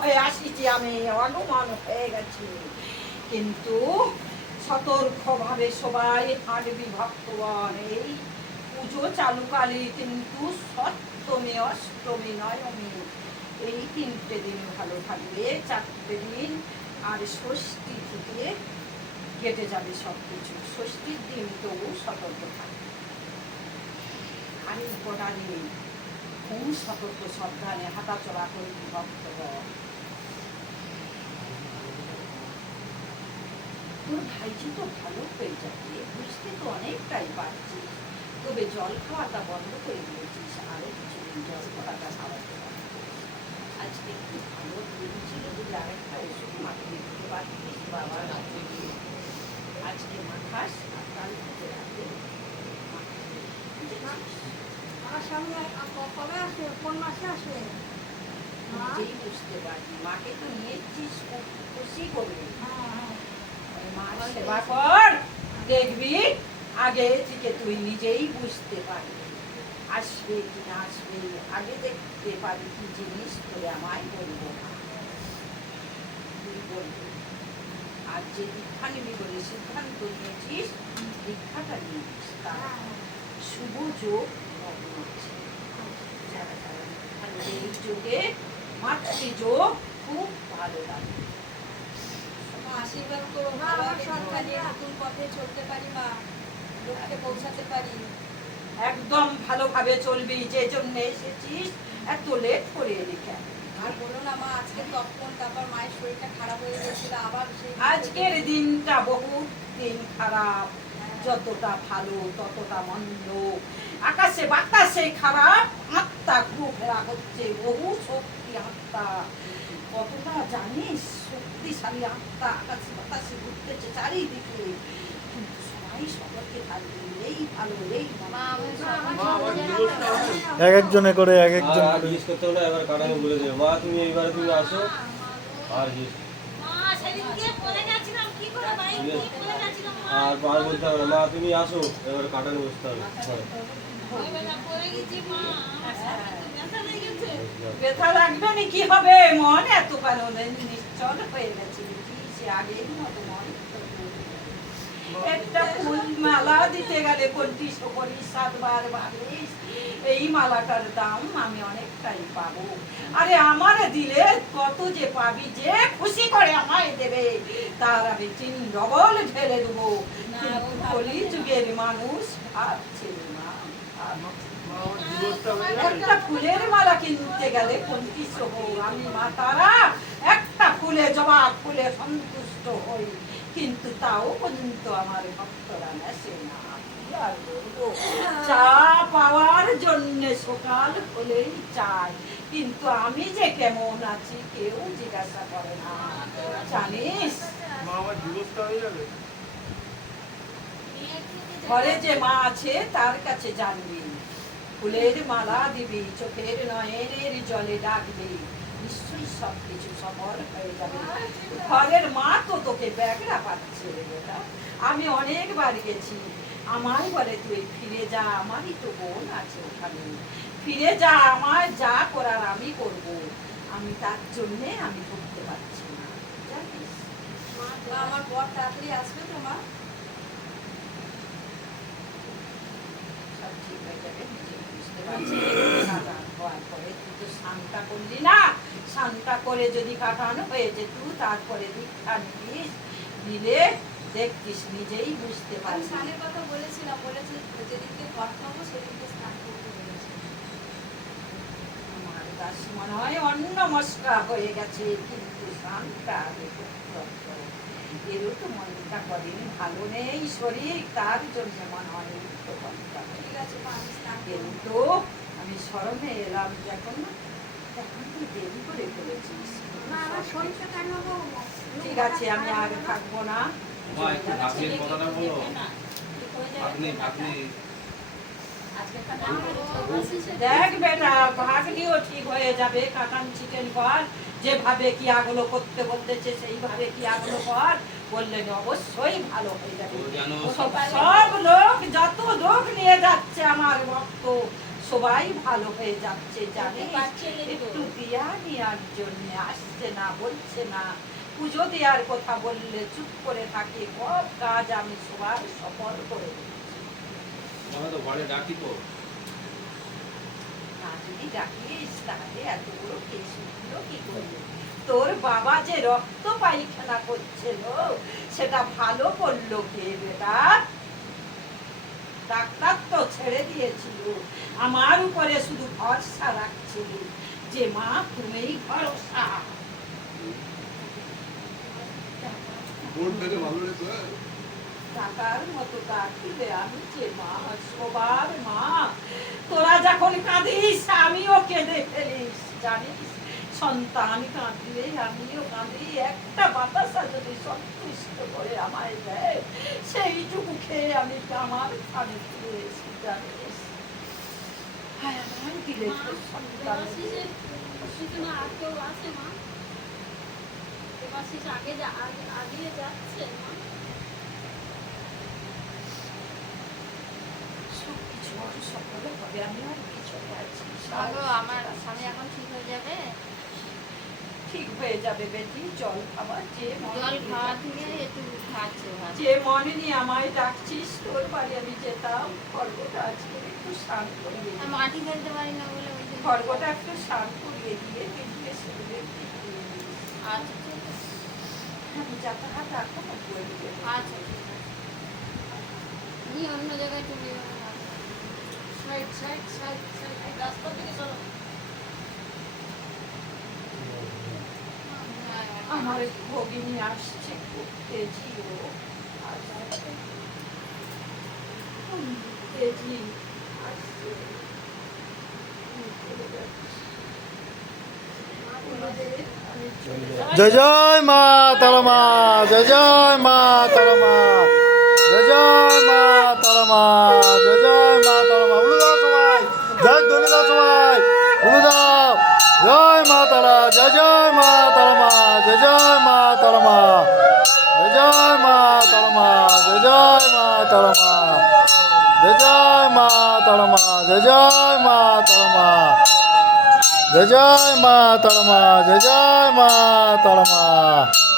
হয়ে আসিছি আমি অনুমান হয়ে গেছি। কিন্তু সতর্কভাবে সবাই হাঁটবি ভক্তগণ, এই পুজো চালুকালে কিন্তু সপ্তমী, অষ্টমী নয়মী এই তিনটে দিন ভালো থাকবে, চারটে দিন আর ষষ্ঠী থেকে কেটে যাবে সব কিছু ষষ্ঠীর দিন তবু সতর্ক থাকবে। আর এই কটা খুব সতর্ক সাবধানে হাঁটাচলা করবি ভক্তগণ তোর ভাইজি তো ভালো হয়ে যাবে বুঝতে তো অনেকটাই পারছিস তবে জল খাওয়াটা বন্ধ করে দিয়েছিস, আরও কিছুদিন জল খাওয়াটা খাওয়াতে আজকে একটু ভালো দিন ছিল যদি আরেকটা ওষুধ মাখিয়ে দিতে পারতিস, বাবা রাতে দিয়ে। আজকে মাখাস, আর কাল থেকে রাতে মাখিয়ে নিজেই বুঝতে পারবি মাকে তো নিয়েছিস খুশি করবি। হ্যাঁ, হ্যাঁ। মার সেবা কর। দেখবি? আগে থেকে তুই নিজেই বুঝতে পারবি। আসবে কি না আসবে? আগে দেখতে পারবি কি জিনিস তুই আমায় বলব না। তুই বলবি? আর যে দীক্ষা নিবি বলে সিদ্ধান্ত নিয়েছিস দীক্ষাটা নিয়েছিস তার হ্যাঁ, শুভ যোগ লগ্ন আছে যারা যারা দীক্ষা যোগে মাতৃযোগ খুব ভালো লাগে। আশীর্বাদ করো আমার সরকারি নতুন পথে চলতে পারি মা লোককে পৌঁছাতে পারি। একদম ভালোভাবে চলবি যে জন্য এসেছিস এত লেট করে এলি কেন? আর বলো না মা আজকে তখন তারপর মায়ের শরীরটা খারাপ হয়ে গেছিল আবার আজকের দিনটা বহুত দিন খারাপ যতটা ভালো ততটা মন্দ। আকাশে বাতাসে খারাপ আত্মা ঘুরেফেরা হচ্ছে বহু শক্তি আত্মা। কতটা জানিস শক্তিশালী আত্মা আকাশে বাতাসে ঘুরতেছে চারিদিকে। কিন্তু সবাই সতর্কে থাকবে এই ভালো এই। এক একজনে করে এক একজন জিজ্ঞেস করতে হবে এবার কাটানো বলে দেবে। মা তুমি এইবারে তুমি আসো। আর জিজ্ঞেস মা সেদিনকে বলে গেছিলাম কি করে বাইক আর বার বলতে হবে, মা, তুমি আসো। এবার কাটানো বসতে হবে। একটা ফুল মালা দিতে গেলে পঁচিশ করিস সাতবার ভাবিস এই মালাটার দাম আমি অনেকটাই পাবো। আরে আমার দিলে কত যে পাবি যে খুশি করে আমায় দেবে তার আমি তিন ডবল ঢেলে দেবো। কিন্তু কলি যুগের মানুষ ভাবছে না। একটা ফুলের মালা কিনতে গেলে পঁচিশ হোক আমি মা তারা একটা ফুলে জবা ফুলে সন্তুষ্ট হই। কিন্তু তাও পর্যন্ত আমার ভক্তরা নেশে না? চা পাওয়ার জন্য সকাল হলেই চাই। কিন্তু আমি যে কেমন আছি কেউ জিজ্ঞাসা করে না। জানিস। ঘরে যে মা আছে তার কাছে জানবি। ফুলের মালা দিবি চোখের নয়নের জলে ডাকবি নিশ্চয়ই সব কিছু সফল হয়ে যাবে। ঘরের মা তো তোকে ব্যাগরা পাচ্ছে আমি অনেকবার গেছি। আমায় বলে তুই ফিরে যা আমারই তো বোন আছে ওখানে। ফিরে যা আমার যা করার আমি করব। আমি তার জন্যে আমি করতে পারছি না। জানিস? আমার বর তাড়াতাড়ি আসবে তো মা? সব ঠিক হয়ে যাবে বুঝতে পারছি। হওয়ার পরে তুই তো শান্তা করলি না। শান্তা করে যদি কাটানো হয়ে যেত তারপরে দীক্ষা নিলে দেখতিস নিজেই বুঝতে পারবি। স্নানের কথা বলেছিলাম বলেছি যেদিনকে ঘর খাব সেদিনকে স্নান করতে আমার মনে হয় অন্য মস্কা হয়ে গেছে কিন্তু শান্তা আগে এরও তো মনটা কদিন ভালো নেই শরীর তার জন্য মনে হয়। ঠিক আছে কিন্তু আমি শরমে এলাম যখন না তখন তুই দেরি করে ফেলেছিস? ঠিক আছে আমি আর থাকব না। মা একটু ভাগ্নের কথাটা বলো। ভাগ্নে ভাগ্নে। দেখ বেটা ভাগনিও ঠিক হয়ে যাবে। কাটান চিকেন কর যেভাবে কি আগুলো করতে বলতেছে সেইভাবে কি আগুলো কর। বললেন অবশ্যই ভালো হয়ে যাবে। সব সব লোক যত লোক নিয়ে যাচ্ছে আমার ভক্ত সবাই ভালো হয়ে যাচ্ছে জানে একটু দিয়া নেওয়ার জন্য আসছে না বলছে না। পুজো দেওয়ার কথা বললে চুপ করে থাকে। সব কাজ আমি সবার সফল করে দিচ্ছি তোমাকে তো ঘরে ডাকি তো। না যদি ডাকিস তাহলে এত বড় কেস উঠল কি করবে? তোর বাবা যে রক্ত পায়খানা করছিল সেটা ভালো করল কে বেটা? ডাক্তার তো ছেড়ে দিয়েছিল। আমার উপরে শুধু ভরসা রাখছিল যে মা তুমিই ভরসা। টাকার মতো ডাকিলে আমি যে মা সবার মা। তোরা যখন কাঁদিস আমিও কেঁদে ফেলিস জানিস? সন্তান কাঁদলে আমিও কাঁদি একটা বাতাসা যদি সন্তুষ্ট করে আমায় দেয় সেইটুকু খেয়ে আমি আমার স্বামী ফিরে এসে জানিস? হায় আমার দিলে মা, সন্তান আর কেউ আছে মা? দেবাশিস আগে আগিয়ে যাচ্ছে মা? সব কিছু ওর সফল হবে আমি আর পিছনে আছি? ভালো আমার স্বামী এখন ঠিক হয়ে যাবে? ঠিক হয়ে যাবে বেটি জল খাবার যে মনে জল খাওয়া থেকে একটু খাচ্ছে যে মনে নিয়ে আমায় ডাকছিস তোর বাড়ি আমি যেতাম খড়গোটা আজকে একটু স্নান করিয়ে মাটি ফেলতে পারি না বলে খড়গোটা একটু স্নান করিয়ে দিয়ে দিস। আচ্ছা ঠিক আছে। আমি যাতায়াত এখনও করে দেবো। আচ্ছা আমি অন্য জায়গায় চলে যাব সাইড সাইড সাইড সাইড রাস্তা থেকে চলো। আমার ভগিনী আসছে খুব তেজি ও তেজি আসছে। જય જય મા તારામા જય જય મા તારામા જય જય મા તારામા જય જય મા તારામા ઉડુદા સવાય જય ધોનીદા સવાય ઉડુદા જય મા તારા જય જય મા તારામા જય જય મા તારામા જય જય મા તારામા જય જય મા તારામા જય જય મા તારામા જય જય મા તારામા જય જય મા તળમા જય જય મા તળમા